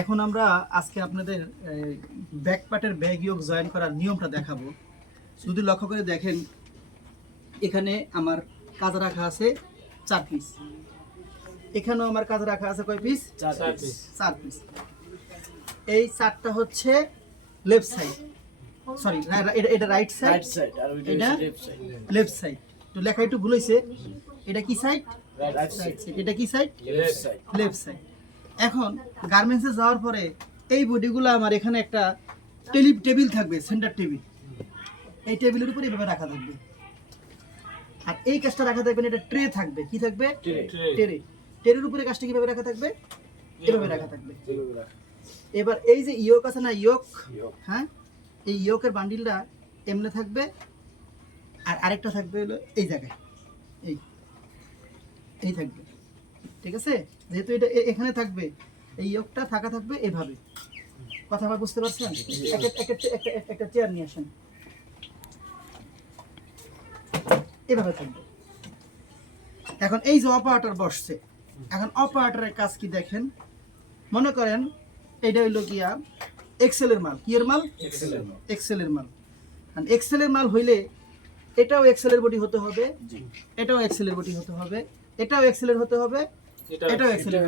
এখন আমরা আজকে আপনাদের ব্যাক পার্টের ব্যাগ ইয়োগ জয়েন করার নিয়মটা দেখাবো। যদি লক্ষ্য করে দেখেন এখানে আমার কাজ রাখা আছে চার পিস এখানেও আমার কাজ রাখা আছে কয় পিস চার পিস চার পিস এই চারটা হচ্ছে লেফট সাইড সরি এটা রাইট সাইড সাইড এটা? লেফট সাইড তো লেখা একটু ভুল হয়েছে। এটা কি সাইড রাইট সাইড এটা কি side left side left side এখন গার্মেন্টসে যাওয়ার পরে এই বডিগুলো আমার এখানে একটা টেলি টেবিল থাকবে সেন্টার টেবিল এই টেবিলের উপরে এভাবে রাখা থাকবে। আর এই কাজটা রাখা থাকবে না, এটা ট্রে থাকবে। কি থাকবে? ট্রে ট্রের উপরে কাজটা কীভাবে রাখা থাকবে? এভাবে রাখা থাকবে। এবার এই যে ইয়োক আছে না ইয়োক হ্যাঁ? এই ইয়োকের বান্ডিলটা এমনে থাকবে। আর আরেকটা থাকবে হলো এই জায়গায়। এই। এই থাকবে। ঠিক আছে? যেহেতু এটা এখানে থাকবে এই ইয়োকটা থাকা থাকবে এভাবে। কথা আবার বুঝতে পারছেন? একটা চেয়ার নিয়ে আসেন। এভাবে থাকবে। এখন এই যে অপারেটর বসছে এখন অপারেটরের কাজ কি দেখেন? মনে করেন এটা হইল গিয়া এক্সেলের মাল। কি এর মাল? এক্সেলের মাল। এক্সেলের মাল। হইলে এটাও এক্সেলের বডি হতে হবে এটাও এক্সেলের বডি হতে হবে এটাও এক্সেলের হতে হবে এটাও এক্সেলের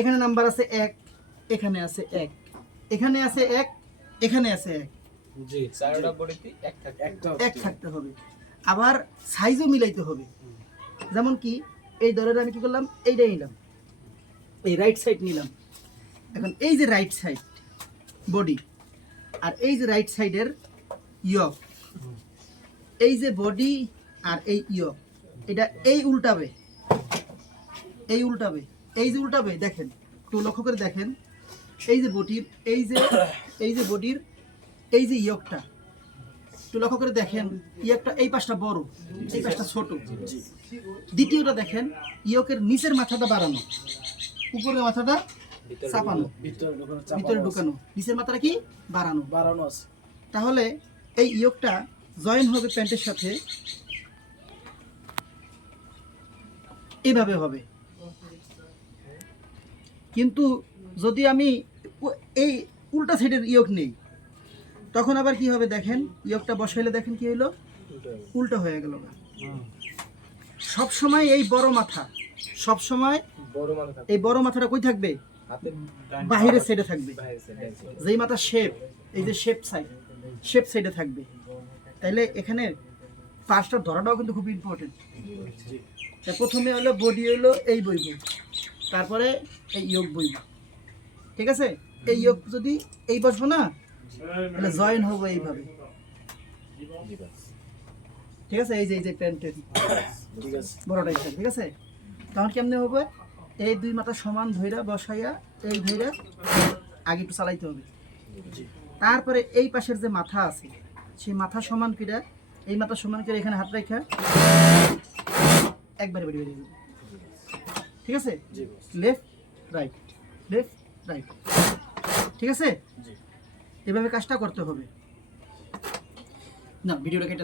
এখানে নাম্বার আছে এক এখানে আছে এক। এখানে আছে এক এখানে আছে এক। জি চারটা বডিতে এক থাকে এক থাকতে হবে। আবার সাইজও মিলাইতে হবে। যেমন কি এই দলের আমি কি করলাম? এইটাই নিলাম। এই রাইট সাইড নিলাম। এখন এই যে রাইট সাইড বডি আর এই যে রাইট সাইডের ইয়ক এই যে বডি আর এই ইয়ক এটা এই উল্টাবে। এই উল্টাবে এই যে উল্টাবে দেখেন একটু লক্ষ্য করে দেখেন। এই যে বডির এই যে এই যে বডির এই যে ইয়কটা একটু লক্ষ্য করে দেখেন ইয়কটা এই পাশটা বড় এই পাশটা ছোট। দ্বিতীয়টা দেখেন ইয়কের নিচের মাথাটা বাড়ানো উপরের মাথাটা চাপানো ভিতরে ঢোকানো নিচের মাথাটা কি? বাড়ানো। বাড়ানো আছে। তাহলে এই ইয়কটা জয়েন হবে প্যান্টের সাথে এভাবে হবে। কিন্তু যদি আমি এই উল্টা সাইডের ইয়ক নেই তখন আবার কি হবে দেখেন? ইয়কটা বসাইলে দেখেন কি হইল? উল্টো হয়ে গেল সব সময় এই বড় মাথা সব সময় এই বড় মাথাটা কই থাকবে? বাহিরের সাইডে থাকবে। যেই মাথা শেপ এই যে শেপ সাইড শেপ সাইডে থাকবে। তাইলে এখানে পাঁচটা ধরাটাও কিন্তু খুব ইম্পর্টেন্ট প্রথমে হলো বডি হলো এই বইব তারপরে এই ইয়োগ বইব। ঠিক আছে? এই ইয়োগ যদি এই বসবো না তাহলে জয়েন হব এইভাবে। ঠিক আছে? এই যে এই যে প্যান্টের ঠিক আছে। বড়টাই ঠিক আছে? তখন কেমনে হবে? এই দুই মাথা সমান ধইরা বসাইয়া এই ধইরা আগে একটু চালাইতে হবে। তারপরে এই পাশের যে মাথা আছে সেই মাথা সমান কিরা এই মাথা সমান করে এখানে হাত রেখা একবারে বেরিয়ে বেরিয়ে যাবে। ঠিক আছে? লেফট রাইট লেফট রাইট ঠিক আছে? এভাবে কাজটা করতে হবে। না ভিডিওটা কেটে